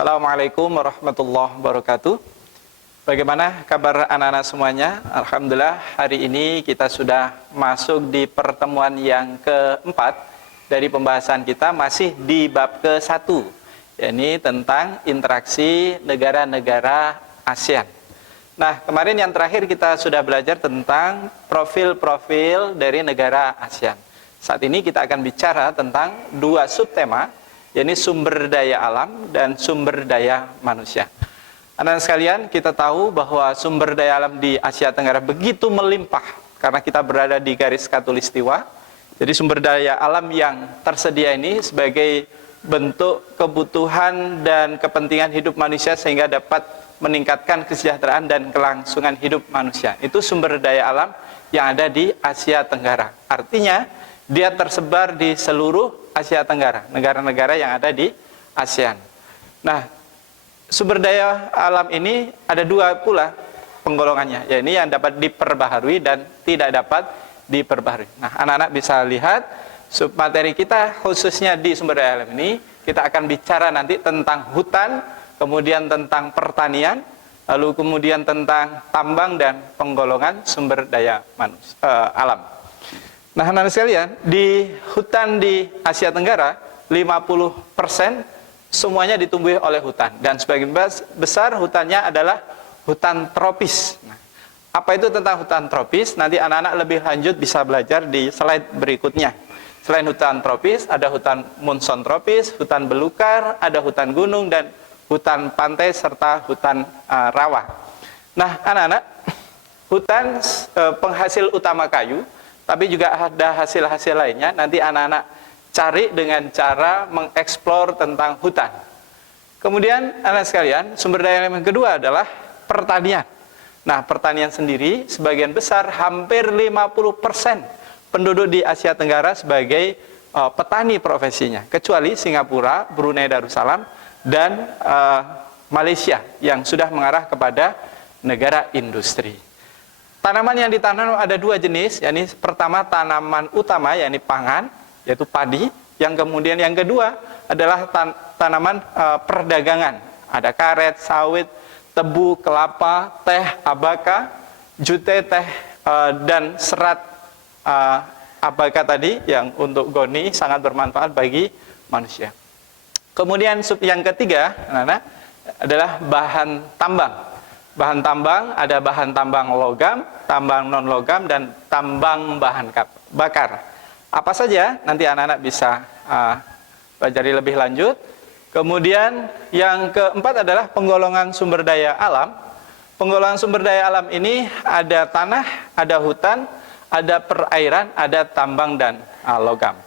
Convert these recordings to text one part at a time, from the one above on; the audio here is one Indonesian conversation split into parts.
Assalamualaikum warahmatullahi wabarakatuh. Bagaimana kabar anak-anak semuanya? Alhamdulillah hari ini kita sudah masuk di pertemuan yang keempat dari pembahasan kita, masih di bab ke-1, yakni tentang interaksi negara-negara ASEAN. Nah, kemarin yang terakhir kita sudah belajar tentang profil-profil dari negara ASEAN. Saat ini kita akan bicara tentang dua subtema, yakni sumber daya alam dan sumber daya manusia. Anak-anak sekalian, kita tahu bahwa sumber daya alam di Asia Tenggara begitu melimpah karena kita berada di garis khatulistiwa. Jadi sumber daya alam yang tersedia ini sebagai bentuk kebutuhan dan kepentingan hidup manusia sehingga dapat meningkatkan kesejahteraan dan kelangsungan hidup manusia. Itu sumber daya alam yang ada di Asia Tenggara. Artinya dia tersebar di seluruh Asia Tenggara, negara-negara yang ada di ASEAN. Nah, sumber daya alam ini ada dua pula penggolongannya, yaitu yang dapat diperbaharui dan tidak dapat diperbaharui. Nah, anak-anak bisa lihat submateri kita khususnya di sumber daya alam ini, kita akan bicara nanti tentang hutan, kemudian tentang pertanian, lalu kemudian tentang tambang dan penggolongan sumber daya alam. Nah, anak-anak sekalian, di hutan di Asia Tenggara, 50% semuanya ditumbuhi oleh hutan. Dan sebagian besar hutannya adalah hutan tropis. Nah, apa itu tentang hutan tropis? Nanti anak-anak lebih lanjut bisa belajar di slide berikutnya. Selain hutan tropis, ada hutan monson tropis, hutan belukar, ada hutan gunung, dan hutan pantai, serta hutan rawa. Nah, anak-anak, hutan penghasil utama kayu, tapi juga ada hasil-hasil lainnya. Nanti anak-anak cari dengan cara mengeksplor tentang hutan. Kemudian anak sekalian, sumber daya yang kedua adalah pertanian. Nah, pertanian sendiri sebagian besar, hampir 50% penduduk di Asia Tenggara sebagai petani profesinya, kecuali Singapura, Brunei Darussalam, dan Malaysia yang sudah mengarah kepada negara industri. Tanaman yang ditanam ada dua jenis, yakni pertama tanaman utama, yakni pangan, yaitu padi. Yang kemudian yang kedua adalah tanaman perdagangan. Ada karet, sawit, tebu, kelapa, teh, abaka, jute, teh, dan serat abaka tadi yang untuk goni sangat bermanfaat bagi manusia. Kemudian yang ketiga, anak-anak, adalah bahan tambang. Bahan tambang, ada bahan tambang logam, tambang non-logam, dan tambang bahan bakar. Apa saja? Nanti anak-anak bisa pelajari lebih lanjut. Kemudian yang keempat adalah penggolongan sumber daya alam. Penggolongan sumber daya alam ini ada tanah, ada hutan, ada perairan, ada tambang dan logam.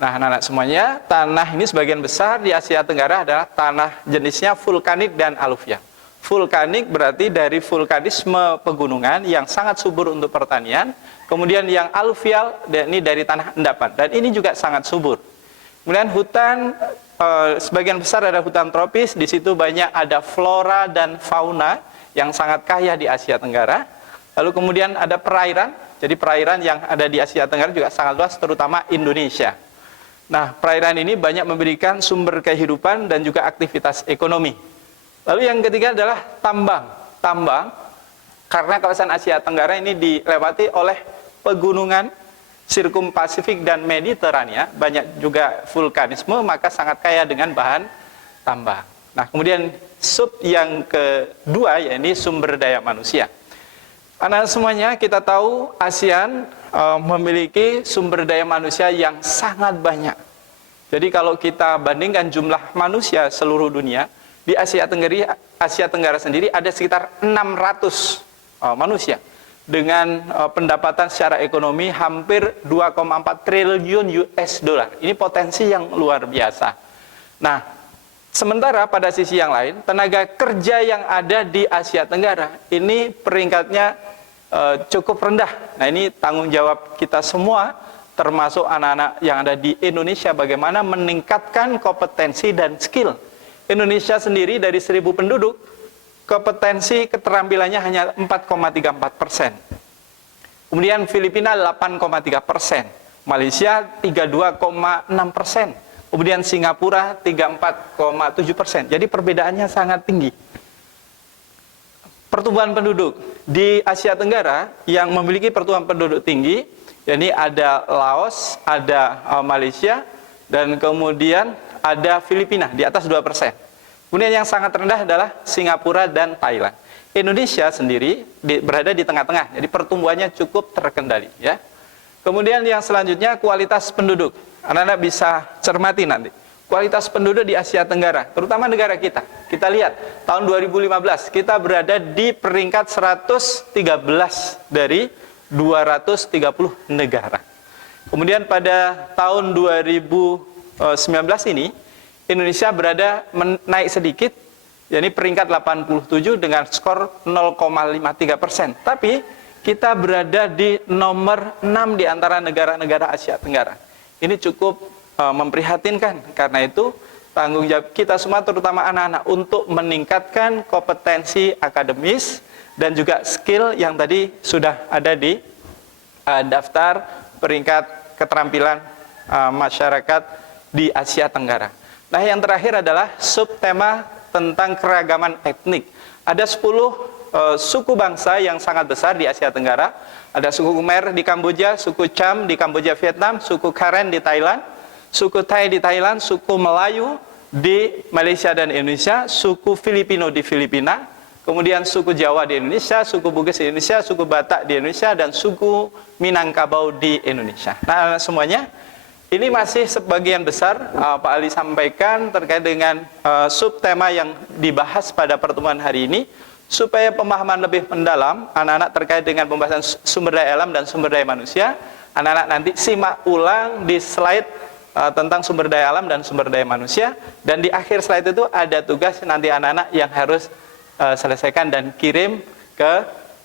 Nah, anak-anak semuanya, tanah ini sebagian besar di Asia Tenggara adalah tanah jenisnya vulkanik dan aluvial. Vulkanik berarti dari vulkanisme pegunungan yang sangat subur untuk pertanian. Kemudian yang aluvial, ini dari tanah endapan. Dan ini juga sangat subur. Kemudian hutan, sebagian besar ada hutan tropis. Di situ banyak ada flora dan fauna yang sangat kaya di Asia Tenggara. Lalu kemudian ada perairan. Jadi perairan yang ada di Asia Tenggara juga sangat luas, terutama Indonesia. Nah, perairan ini banyak memberikan sumber kehidupan dan juga aktivitas ekonomi. Lalu yang ketiga adalah tambang. Tambang, karena kawasan Asia Tenggara ini dilewati oleh pegunungan Sirkum Pasifik dan Mediterania, banyak juga vulkanisme, maka sangat kaya dengan bahan tambang. Nah, kemudian sub yang kedua, yaitu sumber daya manusia. Anak semuanya, kita tahu ASEAN memiliki sumber daya manusia yang sangat banyak. Jadi kalau kita bandingkan jumlah manusia seluruh dunia, di Asia Tenggara sendiri ada sekitar 600 manusia dengan pendapatan secara ekonomi hampir 2,4 triliun US dollar. Ini potensi yang luar biasa. Nah, sementara pada sisi yang lain, tenaga kerja yang ada di Asia Tenggara ini peringkatnya cukup rendah. Nah, ini tanggung jawab kita semua, termasuk anak-anak yang ada di Indonesia, bagaimana meningkatkan kompetensi dan skill. Indonesia sendiri dari 1.000 penduduk, kompetensi keterampilannya hanya 4,34%. Kemudian Filipina 8,3%, Malaysia 32,6%, Kemudian Singapura 34,7%. Jadi perbedaannya sangat tinggi. Pertumbuhan penduduk di Asia Tenggara yang memiliki pertumbuhan penduduk tinggi, yakni ada Laos, ada Malaysia, dan kemudian ada Filipina di atas 2%. Kemudian yang sangat rendah adalah Singapura dan Thailand. Indonesia sendiri berada di tengah-tengah, jadi pertumbuhannya cukup terkendali, ya. Kemudian yang selanjutnya kualitas penduduk. Anak-anak bisa cermati nanti. Kualitas penduduk di Asia Tenggara, terutama negara kita. Kita lihat, tahun 2015 kita berada di peringkat 113 dari 230 negara. Kemudian pada tahun 2019 ini, Indonesia berada naik sedikit, yakni peringkat 87 dengan skor 0,53%. Tapi kita berada di nomor 6 di antara negara-negara Asia Tenggara. Ini cukup memprihatinkan. Karena itu tanggung jawab kita semua, terutama anak-anak, untuk meningkatkan kompetensi akademis dan juga skill yang tadi sudah ada di daftar peringkat keterampilan masyarakat di Asia Tenggara. Nah, yang terakhir adalah subtema tentang keragaman etnik. Ada 10 suku bangsa yang sangat besar di Asia Tenggara. Ada suku Khmer di Kamboja, suku Cham di Kamboja Vietnam, suku Karen di Thailand, suku Thai di Thailand, suku Melayu di Malaysia dan Indonesia, suku Filipino di Filipina, kemudian suku Jawa di Indonesia, suku Bugis di Indonesia, suku Batak di Indonesia, dan suku Minangkabau di Indonesia. Nah, semuanya ini masih sebagian besar Pak Ali sampaikan terkait dengan subtema yang dibahas pada pertemuan hari ini, supaya pemahaman lebih mendalam anak-anak terkait dengan pembahasan sumber daya alam dan sumber daya manusia. Anak-anak nanti simak ulang di slide tentang sumber daya alam dan sumber daya manusia, dan di akhir slide itu ada tugas nanti anak-anak yang harus selesaikan dan kirim ke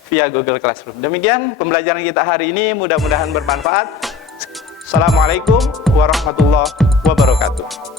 via Google Classroom. Demikian pembelajaran kita hari ini, mudah-mudahan bermanfaat. Assalamualaikum warahmatullahi wabarakatuh.